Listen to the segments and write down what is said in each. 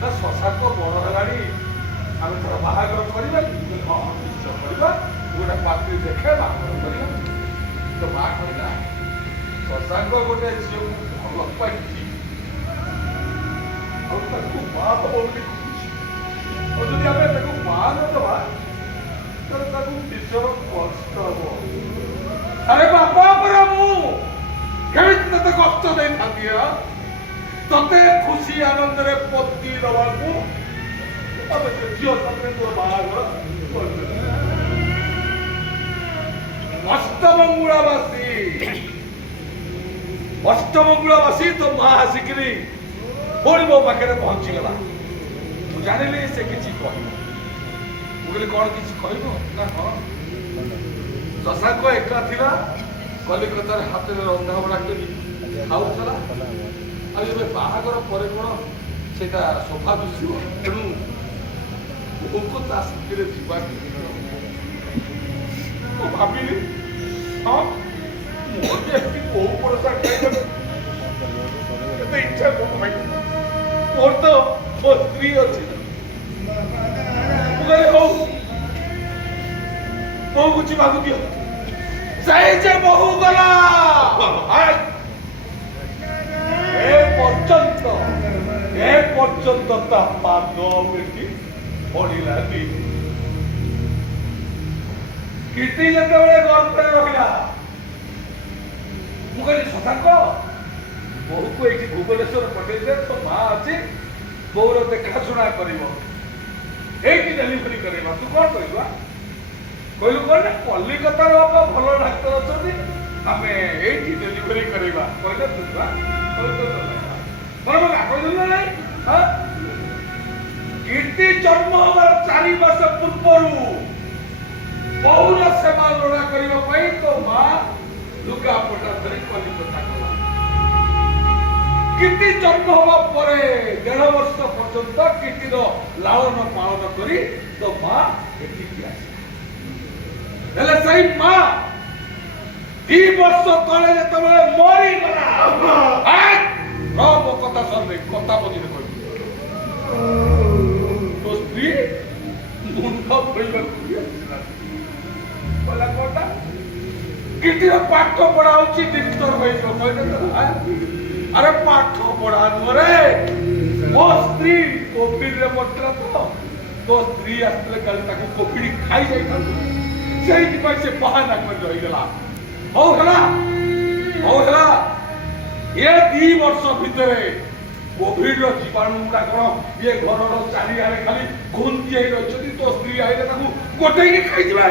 ଶଶାଙ୍କ ବଡ ହେଲାଣି ଆମେ ତାର ବାହାଘର କରିବା ହଁ ନିଶ୍ଚୟ କରିବା ଗୋଟେ ପାତ୍ରୀ ଦେଖେ ବାହାଘର କରିବା ତ ମା କହିଲା ଶଶାଙ୍କ ଗୋଟେ ଝିଅକୁ ଭଲ ପାଇଛି ଆଉ ତାକୁ ମା ହବ ବୋଲି କହୁଛି ଆଉ ଯଦି ଆମେ ତାକୁ ମା ନଦେବା ତାହେଲେ ତାକୁ ନିଜର କଷ୍ଟ ହବ। ଆରେ ବାପା ପରା ମୁଁ କେମିତି ତତେ କଷ୍ଟ ଦେଇଥାନ୍ତି ତତେ ଖୁସି ଆନନ୍ଦରେ ପତି ଦବାକୁ ଆମେ ସେ ଝିଅ ସାମନେ ତୋର ବାହାଘର ଅଷ୍ଟମଙ୍ଗୁଳାବାସୀ ତୋ ମା ଆସିକିରି ପୁଣି ମୋ ପାଖରେ ପହଞ୍ଚିଗଲା। ମୁଁ ଜାଣିଲି ସେ କିଛି କହିବ। ମୁଁ କହିଲି କଣ କିଛି କହିବ ନା ହଁ ଶଶାଙ୍କ ଏକା ଥିଲା କଲିକତାରେ ହାତରେ ରନ୍ଧାବଢ଼ା କରି ଖାଉଥିଲା ଆଉ ଏବେ ବାହାଘର ପରେ କଣ ସେଇଟା ସଫା ଦିଶିବ ତେଣୁ ବୋଉକୁ ତା ସାଥିରେ ଯିବାକୁ ମୁଁ ଭାବିଲି ହଁ ମୋର ବି ଏମିତି ବୋଉ ପରସା ଖାଇଦେବେ କେତେ ଇଚ୍ଛା କଣ ଭାଇ ମୋର ତ ମୋ ସ୍ତ୍ରୀ ଅଛି ମୁଁ କହିଲି ହଉ ବୋଉକୁ ଯିବାକୁ ଦିଅ। ସେଇ ଯେ ବୋହୁ ଗଲା ଏ ପର୍ଯ୍ୟନ୍ତ ତା ପାଦ ଏଠି ପଡ଼ିଲାନି। କୀର୍ତ୍ତି ଯେତେବେଳେ ଗର୍ଭରେ ରହିଲା ମୁଁ କହିଲି ଶଶାଙ୍କ ବୋହୁକୁ ଏଇଠି ଭୁବନେଶ୍ୱର ପଠେଇଦେ ତୋ ମା ଅଛି ବୋଉର ଦେଖାଶୁଣା କରିବ ଏଇଠି ଡେଲିଭରି କରିବା ତୁ କଣ କରିବା କହିଲୁ କଣ ନା କଲିକତାର ବାପା ଭଲ ଡାକ୍ତର ଅଛନ୍ତି ଆମେ ଏଇଠି ଡେଲିଭରି କରିବା କହିଲେ ବୁଝିବା କୀର୍ତ୍ତି ଜନ୍ମ ହବାର 4 ମାସ ପୂର୍ବରୁ ବୋହୁର ସେବା ଲୋଡ଼ା କରିବା ପାଇଁ ତୋ ମା ଲୁଗାପଟା ଧରି କଲିକତା ଗଲା। କୀର୍ତ୍ତି ଜନ୍ମ ହବା ପରେ 1.5 ବର୍ଷ ପର୍ଯ୍ୟନ୍ତ କୀର୍ତ୍ତିର ଲାଳନ ପାଳନ କରି ତୋ ମା ଏଠିକି ଆସିଲା। ହେଲେ ସେଇ ମା 2 ବର୍ଷ ତଳେ ଯେତେବେଳେ ମରିଗଲା ମୋ କଥା ସରିଲେ କଥା ମଝିରେ କହିବି ତୋ ସ୍ତ୍ରୀ ମୁଣ୍ଡ ଖୋଲିବାକୁ କହିଲା କଣଟା କୀର୍ତ୍ତିର ପାଠ ପଢା ହଉଛି ଡିଷ୍ଟର୍ବ ହେଇଯିବ କହିଲେ ଆରେ ପାଠ ପଢା ନୁହଁରେ ମୋ ସ୍ତ୍ରୀ କୋଭିଡରେ ପଡିଥିଲା ତ ତୋ ସ୍ତ୍ରୀ ଆସିଥିଲେ କାଲି ତାକୁ କୋଭିଡ ଖାଇ ଯାଇଥାନ୍ତୁ ସେଇଥିପାଇଁ ସେ ବାହାନା କରି ରହିଗଲା। ହଉ ହେଲା ଏ 2 ବର୍ଷ ଭିତରେ କୋଭିଡର ଜୀବାଣୁ ଗୁଡା କଣ ଇଏ ଘରର ଚାରିଆଡେ ଖାଲି ଘୁଞ୍ଚି ହେଇ ରହିଛନ୍ତି ତୋ ସ୍ତ୍ରୀ ଆଇଲେ ତାକୁ ଗୋଟେଇକି ଖାଇଯିବେ।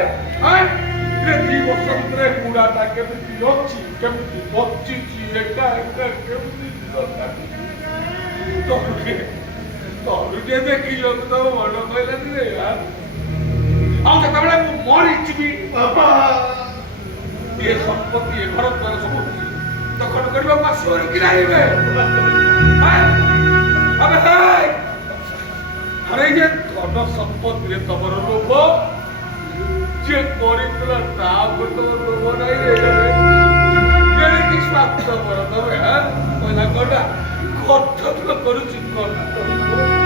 2 ବର୍ଷ ଭିତରେ କୁଡାଟା କେମିତି ଅଛି କେମିତି ବଞ୍ଚିଛି ଏକା କେମିତି ତରୁଟେ ଦେଖିଲ ତ ମନ କହିଲାନି ରେ ଆଉ ଯେତେବେଳେ ମୁଁ ମରିଯିବି ବାବା ଏ ସମ୍ପତ୍ତି ଏ ଘର ଦ୍ୱାରା ସବୁ ଦଖଲ କରିବାକୁ ଆସିବନି କି ନାହିଁ ଆରେ ଯେ ଧନ ସମ୍ପତ୍ତିରେ ତମର ଲୋଭ ଯିଏ କରିଥିଲା ତା ଉପରେ ତମର ଲୋଭ ନାହିଁ ରେ କେମିତି ସ୍ୱାର୍ଥପର ତମେ କହିଲା କଟା କର୍ତ୍ତବ୍ୟ କରୁଛି କର୍ତ୍ତବ୍ୟ